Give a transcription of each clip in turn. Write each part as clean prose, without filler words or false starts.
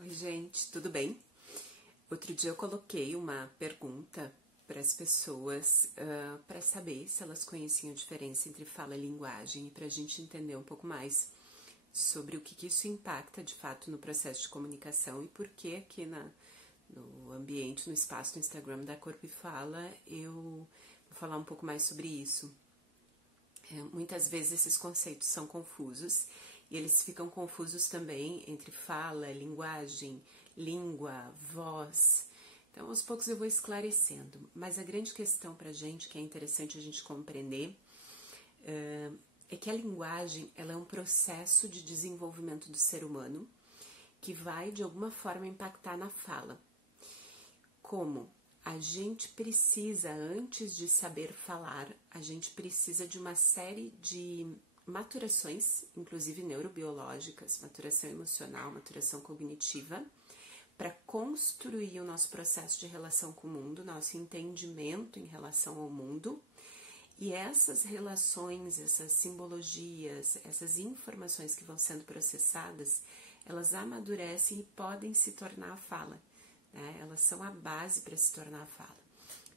Oi, gente, tudo bem? Outro dia eu coloquei uma pergunta para as pessoas para saber se elas conheciam a diferença entre fala e linguagem e para a gente entender um pouco mais sobre o que isso impacta de fato no processo de comunicação e por que aqui no ambiente, no espaço do Instagram da Corpo e Fala eu vou falar um pouco mais sobre isso. Muitas vezes esses conceitos são confusos e eles ficam confusos também entre fala, linguagem, língua, voz. Então, aos poucos eu vou esclarecendo. Mas a grande questão para a gente, que é interessante a gente compreender, é que a linguagem ela é um processo de desenvolvimento do ser humano que vai, de alguma forma, impactar na fala. Como? A gente precisa, antes de saber falar, a gente precisa de uma série de maturações, inclusive neurobiológicas, maturação emocional, maturação cognitiva, para construir o nosso processo de relação com o mundo, nosso entendimento em relação ao mundo. E essas relações, essas simbologias, essas informações que vão sendo processadas, elas amadurecem e podem se tornar a fala. Elas são a base para se tornar a fala.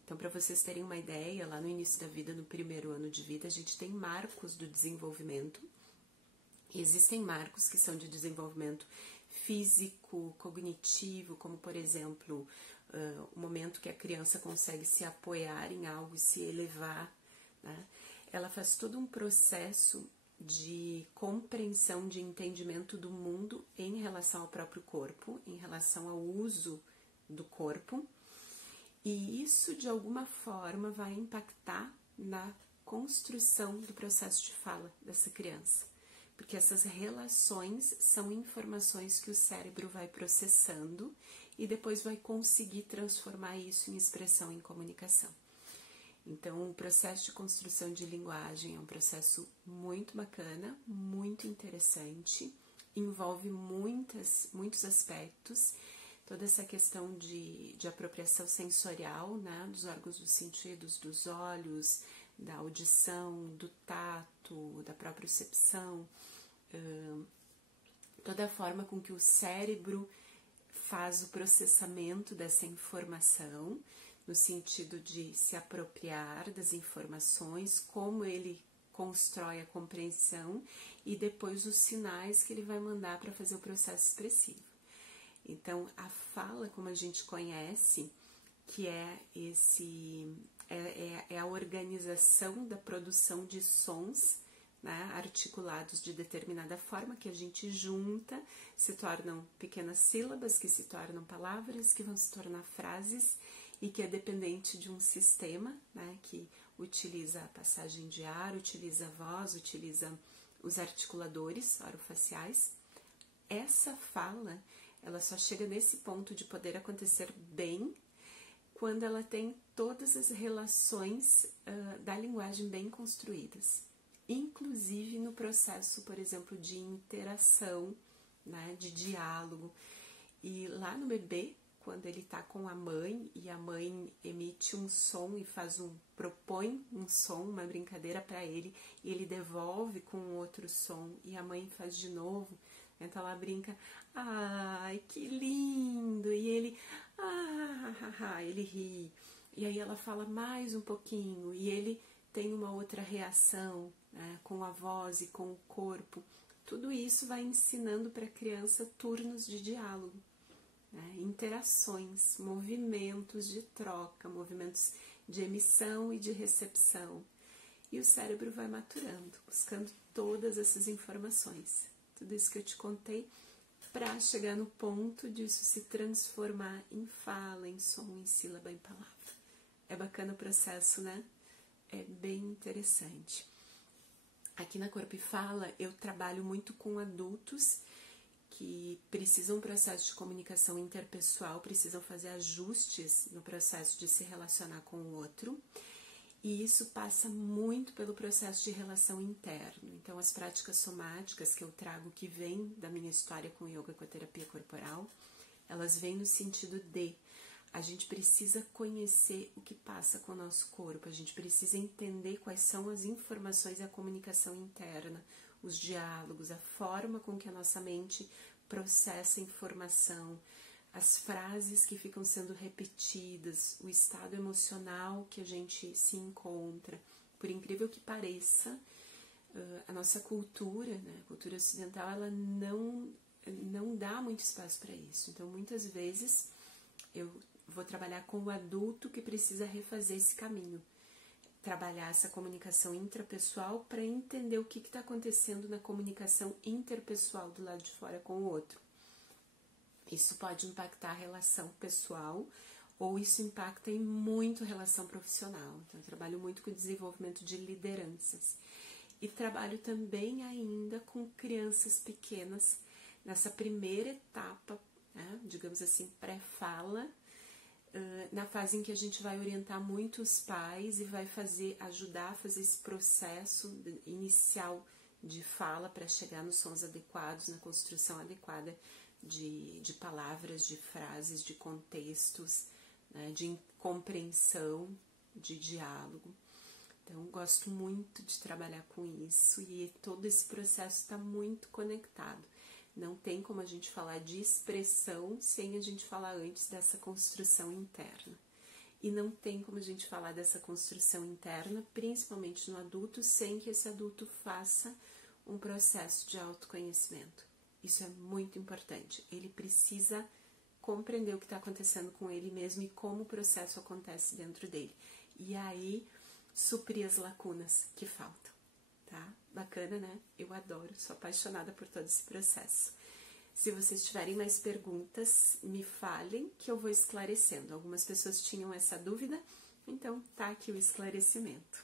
Então, para vocês terem uma ideia, lá no início da vida, no primeiro ano de vida, a gente tem marcos do desenvolvimento. E existem marcos que são de desenvolvimento físico, cognitivo, como, por exemplo, o momento que a criança consegue se apoiar em algo e se elevar. Ela faz todo um processo de compreensão, de entendimento do mundo em relação ao próprio corpo, em relação ao uso do corpo, e isso de alguma forma vai impactar na construção do processo de fala dessa criança, porque essas relações são informações que o cérebro vai processando e depois vai conseguir transformar isso em expressão, em comunicação. Então, o processo de construção de linguagem é um processo muito bacana, muito interessante, envolve muitos aspectos, toda essa questão de apropriação sensorial, dos órgãos dos sentidos, dos olhos, da audição, do tato, da propriocepção, toda a forma com que o cérebro faz o processamento dessa informação, no sentido de se apropriar das informações, como ele constrói a compreensão e depois os sinais que ele vai mandar para fazer o processo expressivo. Então, a fala, como a gente conhece, que é a organização da produção de sons, articulados de determinada forma, que a gente junta, se tornam pequenas sílabas, que se tornam palavras, que vão se tornar frases, e que é dependente de um sistema, que utiliza a passagem de ar, utiliza a voz, utiliza os articuladores orofaciais. Essa fala, ela só chega nesse ponto de poder acontecer bem quando ela tem todas as relações da linguagem bem construídas, inclusive no processo, por exemplo, de interação, de diálogo. E lá no bebê, quando ele está com a mãe e a mãe emite um som e propõe um som, uma brincadeira para ele, e ele devolve com outro som e a mãe faz de novo, então ela brinca, ai, que lindo, e ele, ele ri, e aí ela fala mais um pouquinho e ele tem uma outra reação, com a voz e com o corpo. Tudo isso vai ensinando para a criança turnos de diálogo. Interações, movimentos de troca, movimentos de emissão e de recepção. E o cérebro vai maturando, buscando todas essas informações. Tudo isso que eu te contei para chegar no ponto disso se transformar em fala, em som, em sílaba, em palavra. É bacana o processo, né? É bem interessante. Aqui na Corpo e Fala eu trabalho muito com adultos que precisam um processo de comunicação interpessoal, precisam fazer ajustes no processo de se relacionar com o outro, e isso passa muito pelo processo de relação interno. Então, as práticas somáticas que eu trago, que vêm da minha história com yoga, com a terapia corporal, elas vêm no sentido de a gente precisa conhecer o que passa com o nosso corpo, a gente precisa entender quais são as informações e a comunicação interna, os diálogos, a forma com que a nossa mente processa a informação, as frases que ficam sendo repetidas, o estado emocional que a gente se encontra. Por incrível que pareça, a nossa cultura, né, a cultura ocidental, ela não dá muito espaço para isso. Então, muitas vezes, eu vou trabalhar com o adulto que precisa refazer esse caminho. Trabalhar essa comunicação intrapessoal para entender o que está acontecendo na comunicação interpessoal do lado de fora com o outro. Isso pode impactar a relação pessoal ou isso impacta em muito a relação profissional. Então, eu trabalho muito com o desenvolvimento de lideranças. E trabalho também ainda com crianças pequenas nessa primeira etapa, né, digamos assim, pré-fala, na fase em que a gente vai orientar muito os pais e vai ajudar a fazer esse processo inicial de fala para chegar nos sons adequados, na construção adequada de palavras, de frases, de contextos, né, de compreensão, de diálogo. Então, gosto muito de trabalhar com isso e todo esse processo está muito conectado. Não tem como a gente falar de expressão sem a gente falar antes dessa construção interna. E não tem como a gente falar dessa construção interna, principalmente no adulto, sem que esse adulto faça um processo de autoconhecimento. Isso é muito importante. Ele precisa compreender o que está acontecendo com ele mesmo e como o processo acontece dentro dele. E aí, suprir as lacunas que faltam, tá? Bacana, né? Eu adoro, sou apaixonada por todo esse processo. Se vocês tiverem mais perguntas, me falem que eu vou esclarecendo. Algumas pessoas tinham essa dúvida, então tá aqui o esclarecimento.